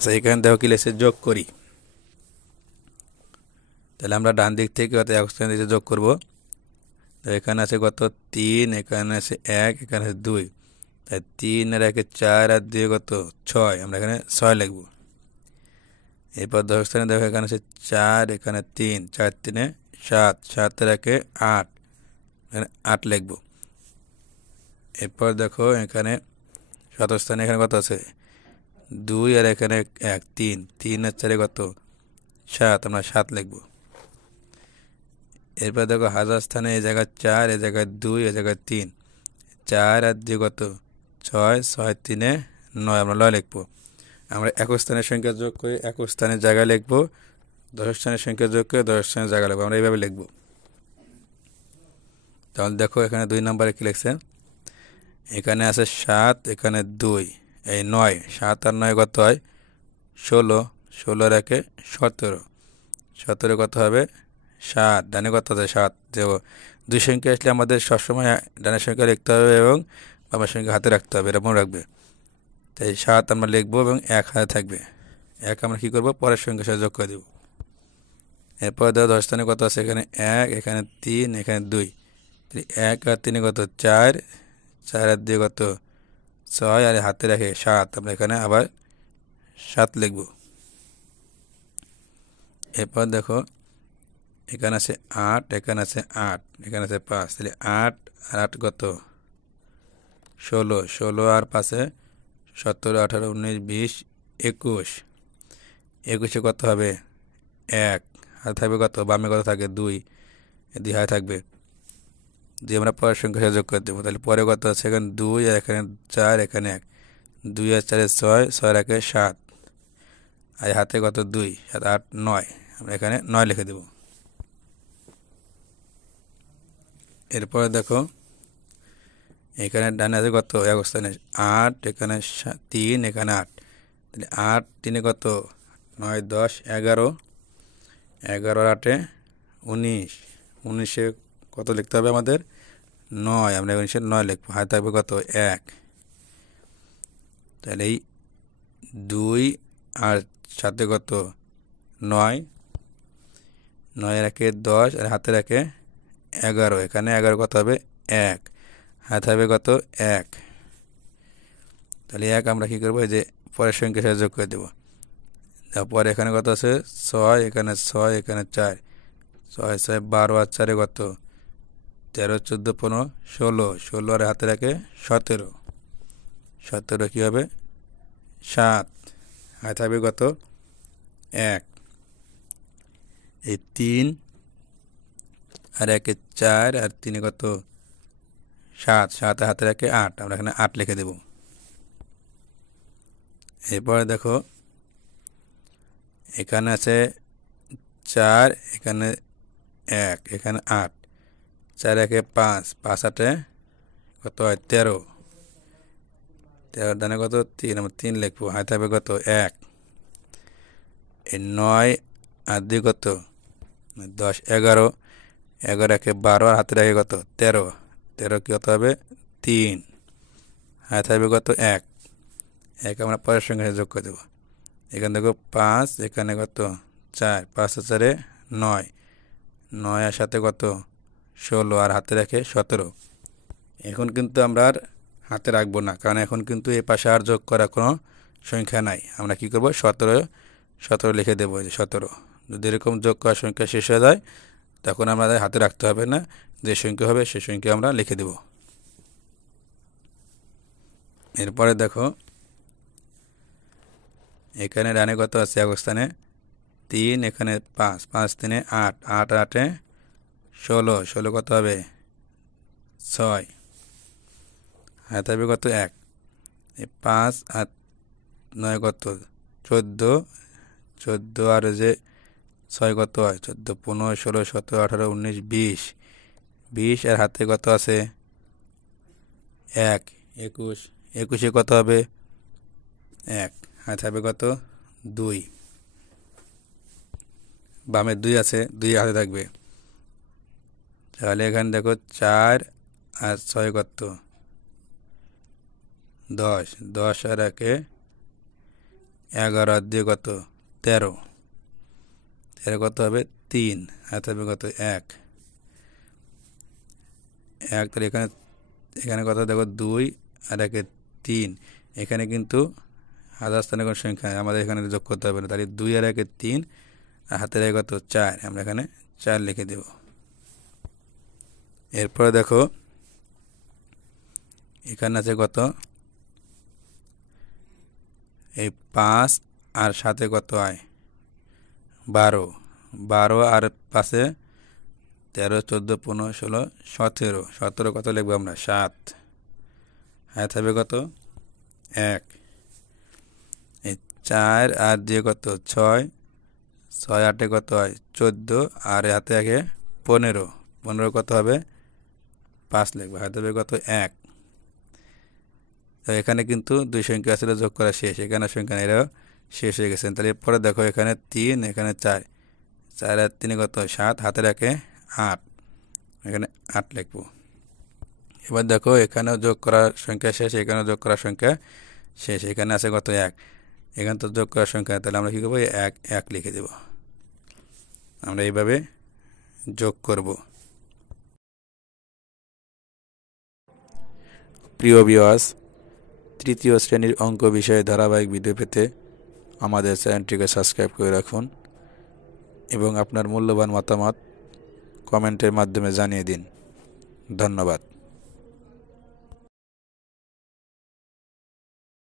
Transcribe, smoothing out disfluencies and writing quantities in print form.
আচ্ছা এখানে দেখো কি লেখছে যোগ করি। তাহলে আমরা ডান দিক থেকে কত এক স্থানে দিকে যোগ করব। তো এখানে আছে কত 3, এখানে আছে 1, এখানে আছে 2। তাই 3 আর 1 4 আর 2 কত 6, আমরা এখানে 6 লিখব। এরপর দশ স্থানে দেখো এখানে আছে 4, এখানে 3, 4 3 7, 7 আর 1 8, এখানে 8 লিখব। এরপর দেখো এখানে শত স্থানে এখানে কত আছে 2 আর এখানে 1 3, 3 আর 4 কত 7, আমরা 7 লিখব। এরপর দেখো হাজার স্থানে এই জায়গায় 4, এই জায়গায় 2, এই জায়গায় 3, 4 আর 2 কত 6, 6 3 9, আমরা 9 লিখবো। আমরা একক স্থানের সংখ্যা যোগ করে একক স্থানের জায়গায় লিখবো, দশ স্থানের সংখ্যা যোগ করে দশ স্থানের জায়গায় লিখবো, আমরা এইভাবে লিখবো। তাহলে দেখো এখানে 2 নম্বরে কি লিখছে, এখানে আছে 7, এখানে 2, এই 9, 7 আর 9 কত হয় 16, 16 আর 1 17, 17 কত হবে 7, ডানে কত আছে 7। দেবো দুই সংখ্যা আসলে আমাদের সবসময় ডানের সংখ্যা লিখতে হবে এবং বাবার সংখ্যা হাতে রাখতে হবে, এটা মনে রাখবে। তাই 7 আমরা লিখবো এবং 1 হাতে থাকবে। 1 আমরা কী করবো পরের সংখ্যার সাথে যোগ করে দেবো। এরপর দেখো 10 স্থানে কত আছে, এখানে 1, এখানে 3, এখানে 2, 1 আর 3 কত 4, 4 আর 2 কত 6, আর হাতে রাখে 7, আমরা এখানে আবার 7 লিখবো। এরপর দেখো এখানে আছে 8, এখানে আছে 8, এখানে আছে 5, তাহলে 8 আর 8 কত 16, 16 আর 5 17, 18, 19, 20, 21, 21 কত হবে 1, হাতে থাকবে কত বামে কত থাকে 2, 2 হাতে থাকবে 2, আমরা পরের সংখ্যা সাথে যোগ করে দেবো। তাহলে পরে কত আছে এখানে 2 আর এখানে 4, এখানে 1, 2 আর 4 6, 6 আর 1 7, আর হাতে কত 2, 7 8 9, আমরা এখানে 9 লিখে দেব। এরপরে দেখো এখানে ডানে আছে কত এক স্থানে 8, এখানে 3, এখানে 8, তাহলে 8 3 কত 9 10 11, 11 আর 8 19, 19 কত লিখতে হবে আমাদের 9, আমরা 19 9 লিখবো, হাতে থাকবে কত 1। তাহলে এই 2 আর সাথে কত 9, 9 আর 1 10, আর হাতে রাখে 11, এখানে 11 কত হবে 1, হাতে হবে কত 1। তাহলে 1 আমরা কী করবো, এই যে পরের সংখ্যার সাথে যোগ করে দেবো। তারপর এখানে কত আছে 6, এখানে 6, এখানে 4, 6 6 12 আর 4 কত 13 14 15 16, 16 আর হাতে রাখে 17, 17 কী হবে 7, হাতে থাকবে কত 1। এই 3 আর 1 4, আর 3 কত 7, 7 হাতে রাখে 8, আমরা এখানে 8 লিখে দেব। এরপরে দেখো এখানে আছে 4, এখানে 1, এখানে 8, 4 1 5, 5 8 কত হয় 13, 13 ডানে কত 3, আমরা 3 লিখবো, হাতে থাকবে কত 1। এই 9 আর 2 কত 10 11, 11 1 12, আর হাতে রাখে কত 13, 13 কি কত হবে 3, হাতে থাকবে কত 1। 1 আমরা পরের সঙ্গে যোগ করে দেবো। এখানে দেখো 5, এখানে কত 4, 5 আর 4 9, 9 আর সাথে কত 16, আর হাতে রাখে 17। এখন কিন্তু আমরা আর হাতে রাখবো না, কারণ এখন কিন্তু এই পাশে আর যোগ করা কোনো সংখ্যা নাই। আমরা কি করব 17 17 লিখে দেবো, যে 17। যদি এরকম যোগ করার সংখ্যা শেষ হয়ে যায় তখন আমাদের হাতে রাখতে হবে না, যে সংখ্যা হবে সেই সংখ্যা আমরা লিখে দেব। এরপরে দেখো এখানে ডানে কত আছে এক স্থানে 3, এখানে 5, 5 3 8, 8 8 16, 16 কত হবে 6, হাতে হবে কত 1। এই 5 আর 9 কত 14, 14 আর যে 6 কত হয় 14 15 16 17 18 19 20, 20 আর হাতে কত আছে 1, 21, 21 কত হবে 1, হাতে হবে কত 2, বামে 2 আছে 2 হাতে থাকবে। তাহলে এখানে দেখো 4 আর 6 কত 10, 10 আর 1 11 আর 2 কত 13, 13 কত হবে 3, হাতে হবে কত 1, তাহলে এখানে এখানে কত দেখো 2 আর 1 3, এখানে কিন্তু হাজার স্থানে কোন সংখ্যা আমাদের এখানে যোগ করতে হবে না, তাহলে 2 আর 1 3 আর হাতের কত 4, আমরা এখানে 4 লিখে দেব। এরপরে দেখো এখানে আছে কত এই 5 আর 7 কত হয় 12, 12 আর 5 13 14 15 16 17, 17 কত লিখবো আমরা 7, হাতে হবে কত 1, এই 4 আর 2 কত 6, 6 8 কত হয় 14 আর হাতে 1 15, 15 কত হবে 5 লিখবো, হাতে হবে কত 1। তো এখানে কিন্তু দুই সংখ্যা আসলে যোগ করা শেষ, এখানে সংখ্যা এরাও শেষ হয়ে গেছে। তাহলে পরে দেখো এখানে 3 এখানে 4, 4 আর 3 কত 7, হাতে 8, এখানে 8 লিখবো। এবার দেখো এখানেও যোগ করার সংখ্যা শেষ, এখানেও যোগ করার সংখ্যা শেষ, এখানে আছে কত 1, এখানে তো যোগ করার সংখ্যা, তাহলে আমরা কী করবো 1 1 লিখে দেব। আমরা এইভাবে যোগ করব। প্রিয় ভিউয়ার্স, তৃতীয় শ্রেণীর অঙ্ক বিষয়ে ধারাবাহিক ভিডিও পেতে আমাদের চ্যানেলটিকে সাবস্ক্রাইব করে রাখুন এবং আপনার মূল্যবান মতামত কমেন্টের মাধ্যমে জানিয়ে দিন। ধন্যবাদ।